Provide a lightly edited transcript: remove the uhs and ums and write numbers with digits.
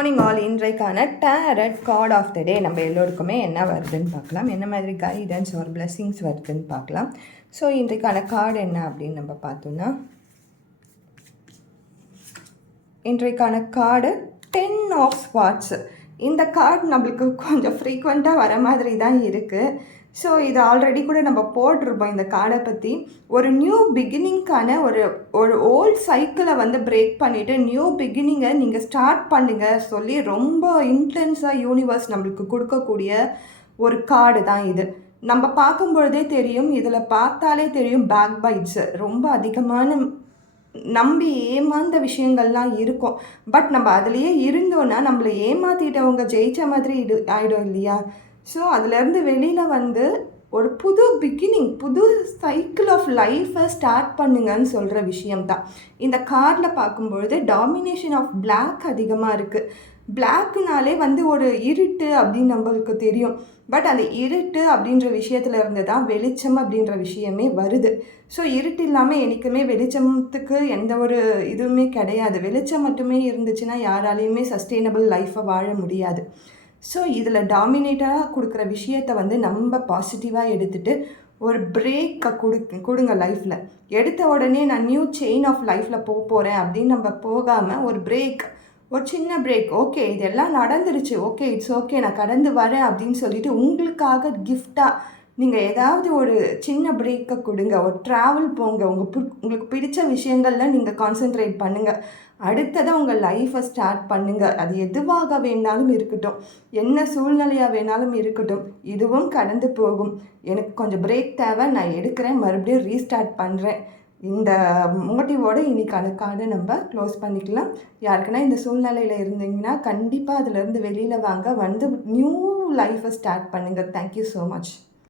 Morning all. இன்றைக்கான tarot card of the டே நம்ம எல்லோருக்குமே என்ன வருதுன்னு பார்க்கலாம். என்ன மாதிரி கைடன்ஸ் ஒரு பிளெஸிங்ஸ் வருதுன்னு பார்க்கலாம். ஸோ இன்றைக்கான கார்டு என்ன அப்படின்னு நம்ம பார்த்தோம்னா, இன்றைக்கான கார்டு 10 ஆஃப் ஸ்வாட்ஸ். இந்த கார்டு நம்மளுக்கு கொஞ்சம் ஃப்ரீக்வெண்ட்டாக வர மாதிரி தான் இருக்குது. ஸோ இது ஆல்ரெடி கூட நம்ம போட்டிருப்போம் இந்த கார்டை பற்றி. ஒரு நியூ பிகினிங்க்கான ஒரு ஓல்ட் சைக்கிளை வந்து பிரேக் பண்ணிவிட்டு நியூ பிகினிங்கை நீங்கள் ஸ்டார்ட் பண்ணுங்கள் சொல்லி ரொம்ப இன்டென்ஸாக யூனிவர்ஸ் நம்மளுக்கு கொடுக்கக்கூடிய ஒரு கார்டு தான் இது. நம்ம பார்க்கும்பொழுதே தெரியும், இதில் பார்த்தாலே தெரியும் பேக் பைட்ஸு ரொம்ப அதிகமான நம்பி ஏமாந்த விஷயங்கள்லாம் இருக்கும். பட் நம்ம அதுலேயே இருந்தோன்னா நம்மளை ஏமாற்றிட்டவங்க ஜெயித்த மாதிரி ஆகிடும் இல்லையா? ஸோ அதுலேருந்து வெளியில் வந்து ஒரு புது பிகினிங், புது சைக்கிள் ஆஃப் லைஃப்பை ஸ்டார்ட் பண்ணுங்கன்னு சொல்கிற விஷயம்தான். இந்த கார்டில் பார்க்கும்பொழுது டாமினேஷன் ஆஃப் பிளாக் அதிகமாக இருக்குது. பிளாக்குனாலே வந்து ஒரு இருட்டு அப்படின்னு நம்மளுக்கு தெரியும். பட் அந்த இருட்டு அப்படின்ற விஷயத்துல இருந்து தான் வெளிச்சம் அப்படின்ற விஷயமே வருது. ஸோ இருட்டு இல்லாமல் என்றைக்குமே வெளிச்சத்துக்கு எந்த ஒரு இதுவுமே கிடையாது. வெளிச்சம் மட்டுமே இருந்துச்சுன்னா யாராலையுமே சஸ்டெயினபிள் லைஃப்பை வாழ முடியாது. ஸோ இதில் டாமினேட்டாக கொடுக்குற விஷயத்தை வந்து நம்ம பாசிட்டிவாக எடுத்துகிட்டு ஒரு பிரேக்கை கொடுங்க லைஃப்பில். எடுத்த உடனே நான் நியூ செயின் ஆஃப் லைஃப்பில் போகிறேன் அப்படின்னு நம்ம போகாமல் ஒரு பிரேக், ஒரு சின்ன பிரேக். ஓகே இதெல்லாம் நடந்துருச்சு, ஓகே இட்ஸ் ஓகே நான் கடந்து வரேன் அப்படின்னு சொல்லிட்டு உங்களுக்காக கிஃப்டாக நீங்கள் ஏதாவது ஒரு சின்ன பிரேக்கை கொடுங்க. ஒரு ட்ராவல் போங்க, உங்களுக்கு பிடிச்ச விஷயங்களில் நீங்கள் கான்சென்ட்ரேட் பண்ணுங்கள். அடுத்ததாக உங்கள் லைஃப்பை ஸ்டார்ட் பண்ணுங்கள். அது எதுவாக வேணாலும் இருக்கட்டும், என்ன சூழ்நிலையாக வேணாலும் இருக்கட்டும், இதுவும் கடந்து போகும். எனக்கு கொஞ்சம் பிரேக் தேவை, நான் எடுக்கிறேன், மறுபடியும் ரீஸ்டார்ட் பண்ணுறேன். இந்த மோட்டிவோடு இன்றைக்கான கார்டை நம்ம க்ளோஸ் பண்ணிக்கலாம். யாருக்குன்னா இந்த சூழ்நிலையில் இருந்தீங்கன்னா கண்டிப்பாக அதிலேருந்து வெளியில் வாங்க, வந்து நியூ லைஃப்பை ஸ்டார்ட் பண்ணுங்கள். Thank you so much.